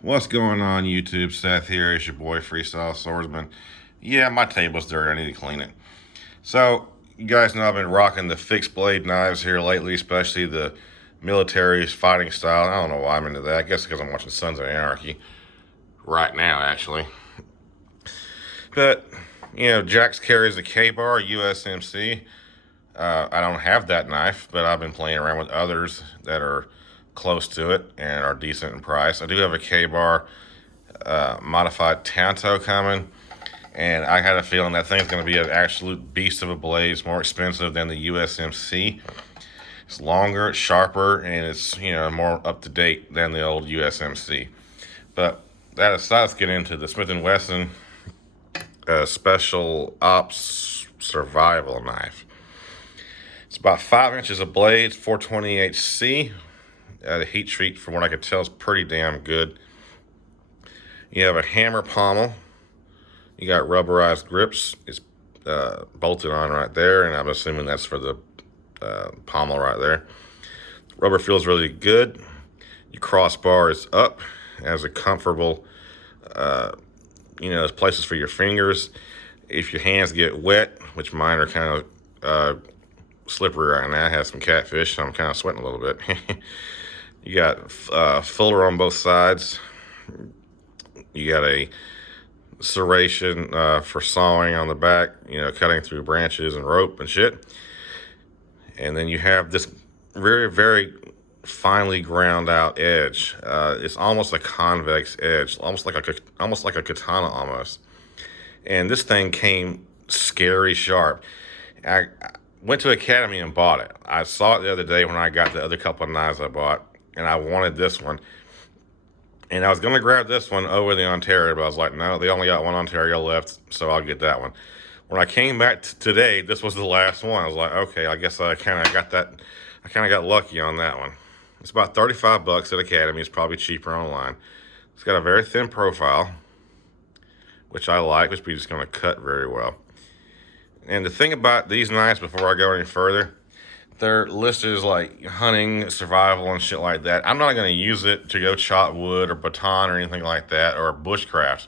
What's going on, YouTube? Seth here. It's your boy, Freestyle Swordsman. Yeah, my table's dirty. I need to clean it. So, you guys know I've been rocking the fixed blade knives here lately, especially the military fighting style. I don't know why I'm into that. I guess because I'm watching Sons of Anarchy right now, actually. But, Jax carries a KBar USMC. I don't have that knife, but I've been playing around with others that are close to it and are decent in price. I do have a KBar modified Tanto coming, and I had a feeling that thing's going to be an absolute beast of a blade. It's more expensive than the USMC. It's longer, it's sharper, and it's more up to date than the old USMC. But that aside, let's get into the Smith & Wesson Special Ops Survival Knife. It's about 5 inches of blades, 420HC. The heat treat, from what I could tell, is pretty damn good. You have a hammer pommel. You got rubberized grips. It's bolted on right there, and I'm assuming that's for the pommel right there. Rubber feels really good. Your crossbar is up. It has a comfortable, there's places for your fingers. If your hands get wet, which mine are kind of slippery right now, I have some catfish, so I'm kind of sweating a little bit. You got fuller on both sides. You got a serration for sawing on the back, cutting through branches and rope and shit. And then you have this very, very finely ground out edge. It's almost a convex edge, almost like a katana almost. And this thing came scary sharp. I went to Academy and bought it. I saw it the other day when I got the other couple of knives I bought, and I wanted this one. And I was going to grab this one over the Ontario, but I was like, no, they only got one Ontario left, so I'll get that one. When I came back today, this was the last one. I was like, okay, I guess I kind of got lucky on that one. It's about 35 bucks at Academy. It's probably cheaper online. It's got a very thin profile, which I like, which is going to cut very well. And the thing about these knives, before I go any further, they're listed as like hunting, survival, and shit like that. I'm not going to use it to go chop wood or baton or anything like that, or bushcraft.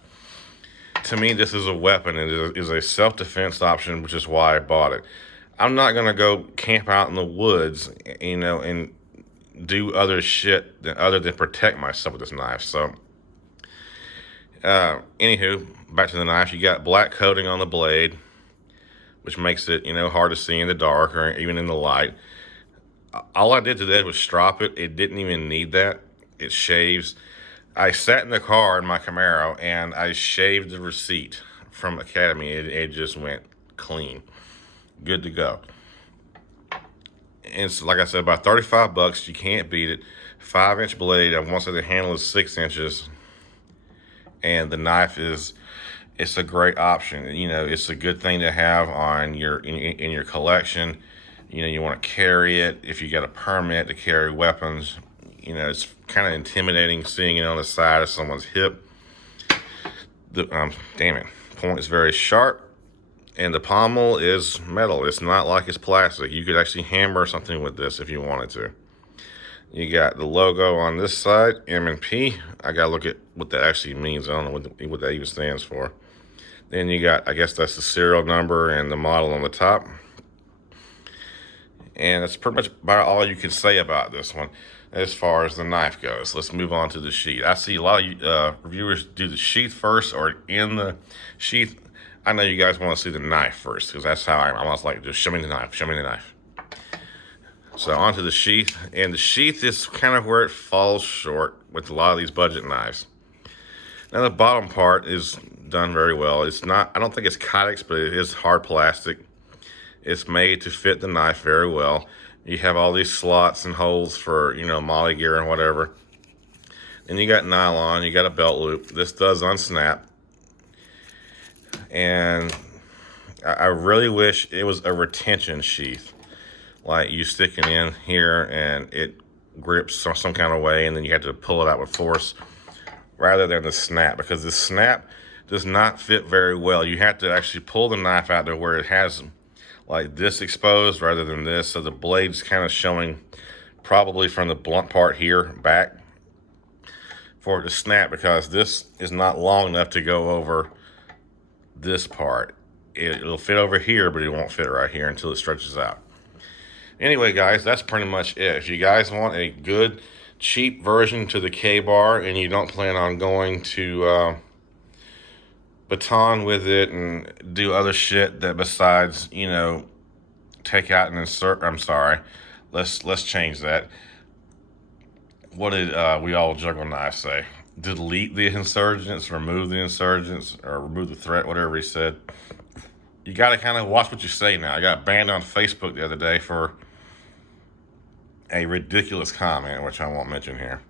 To me, this is a weapon. It is a self-defense option, which is why I bought it. I'm not going to go camp out in the woods, and do other shit other than protect myself with this knife. So, anywho, back to the knife. You got black coating on the blade, which makes it, hard to see in the dark or even in the light. All I did today was strop it. It didn't even need that. It shaves. I sat in the car in my Camaro and I shaved the receipt from Academy. It just went clean. Good to go. And it's, like I said, about 35 bucks. You can't beat it. 5-inch blade. I want to say the handle is 6 inches. And the knife it's a great option. It's a good thing to have on in your collection. You want to carry it if you got a permit to carry weapons. It's kind of intimidating seeing it on the side of someone's hip. Damn it, point is very sharp, and the pommel is metal. It's not like it's plastic. You could actually hammer something with this if you wanted to. You got the logo on this side, M&P. I gotta look at what that actually means. I don't know what that even stands for. Then you got, I guess that's the serial number and the model on the top. And that's pretty much about all you can say about this one as far as the knife goes. Let's move on to the sheath. I see a lot of reviewers do the sheath first or in the sheath. I know you guys want to see the knife first, because that's how I'm almost like, just show me the knife, show me the knife. So onto the sheath. And the sheath is kind of where it falls short with a lot of these budget knives. Now the bottom part is done very well. It's not, I don't think it's Kydex, but it is hard plastic. It's made to fit the knife very well. You have all these slots and holes for, molly gear and whatever. Then you got nylon, you got a belt loop. This does unsnap. And I really wish it was a retention sheath. Like you stick it in here and it grips some kind of way, and then you have to pull it out with force, rather than the snap, because the snap does not fit very well. You have to actually pull the knife out to where it has like this exposed rather than this, so the blade's kind of showing probably from the blunt part here back. for it to snap, because this is not long enough to go over this part. It'll fit over here, but it won't fit right here until it stretches out. Anyway, guys, that's pretty much it. If you guys want a good, cheap version to the KBar and you don't plan on going to baton with it and do other shit that besides, you know, take out and insert, I'm sorry, let's change that. What did we all juggle knives say? Delete the insurgents, remove the insurgents, or remove the threat, whatever he said. You got to kind of watch what you say now. I got banned on Facebook the other day for a ridiculous comment, which I won't mention here.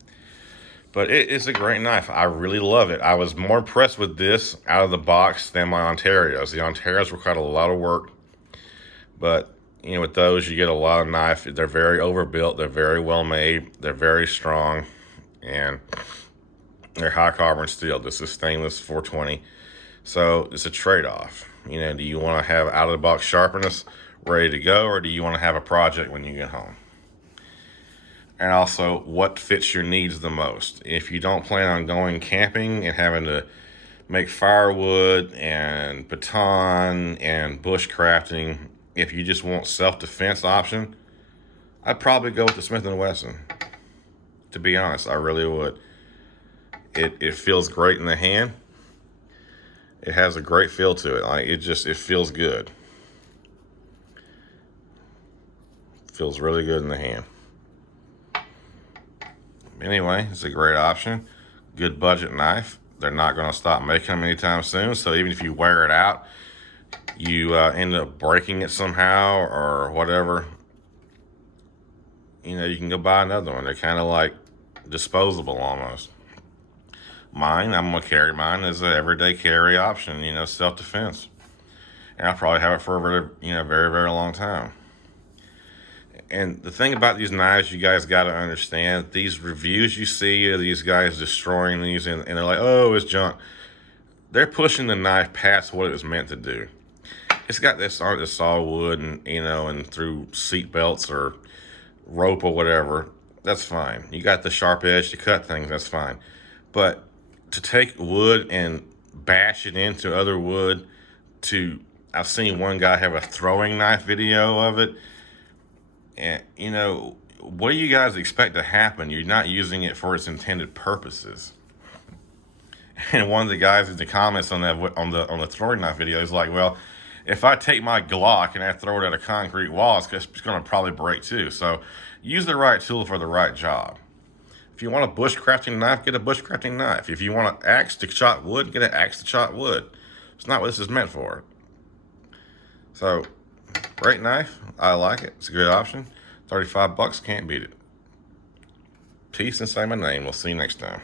But it's a great knife. I really love it. I was more impressed with this out of the box than my Ontarios. The Ontarios required a lot of work, but you know, with those you get a lot of knife. They're very overbuilt. They're very well made. They're very strong, and they're high carbon steel. This is stainless 420, so it's a trade-off. You know, do you want to have out of the box sharpness ready to go, or do you want to have a project when you get home? And also, what fits your needs the most? If you don't plan on going camping and having to make firewood and baton and bushcrafting, if you just want self-defense option, I'd probably go with the Smith & Wesson. To be honest, I really would. It feels great in the hand. It has a great feel to it. Like it feels good. Feels really good in the hand. Anyway, it's a great option. Good budget knife. They're not going to stop making them anytime soon. So even if you wear it out, you end up breaking it somehow or whatever, you know, you can go buy another one. They're kind of like disposable almost. Mine, I'm going to carry mine as an everyday carry option, you know, self-defense. And I'll probably have it for a very, very long time. And the thing about these knives, you guys got to understand, these reviews you see of these guys destroying these, and they're like, oh, it's junk. They're pushing the knife past what it was meant to do. It's got this on this saw wood, and you know, and through seat belts or rope or whatever. That's fine. You got the sharp edge to cut things. That's fine. But to take wood and bash it into other wood, I've seen one guy have a throwing knife video of it. And, you know, what do you guys expect to happen? You're not using it for its intended purposes. And one of the guys in the comments on the throwing knife video is like, well, if I take my Glock and I throw it at a concrete wall, it's going to probably break too. So use the right tool for the right job. If you want a bushcrafting knife, get a bushcrafting knife. If you want an axe to chop wood, get an axe to chop wood. It's not what this is meant for. So, great knife. I like it. It's a good option. $35, can't beat it. Peace and say my name. We'll see you next time.